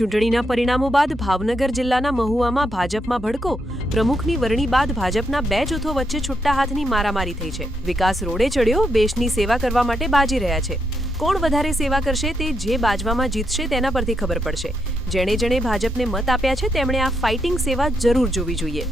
ચૂંટણીના પરિણામો બાદ ભાવનગર જિલ્લાના મહુવામાં ભાજપમાં ભડકો. પ્રમુખની વરણી બાદ ભાજપના બે જૂથો વચ્ચે છુટ્ટા હાથની મારામારી થઈ છે. વિકાસ રોડે ચડ્યો, દેશની સેવા કરવા માટે બાજી રહ્યા છે. કોણ વધારે સેવા કરશે તે જે બાજવામાં જીતશે તેના પરથી ખબર પડશે. જેણે જેણે ભાજપને મત આપ્યા છે તેમણે આ ફાઇટિંગ સેવા જરૂર જોવી જોઈએ.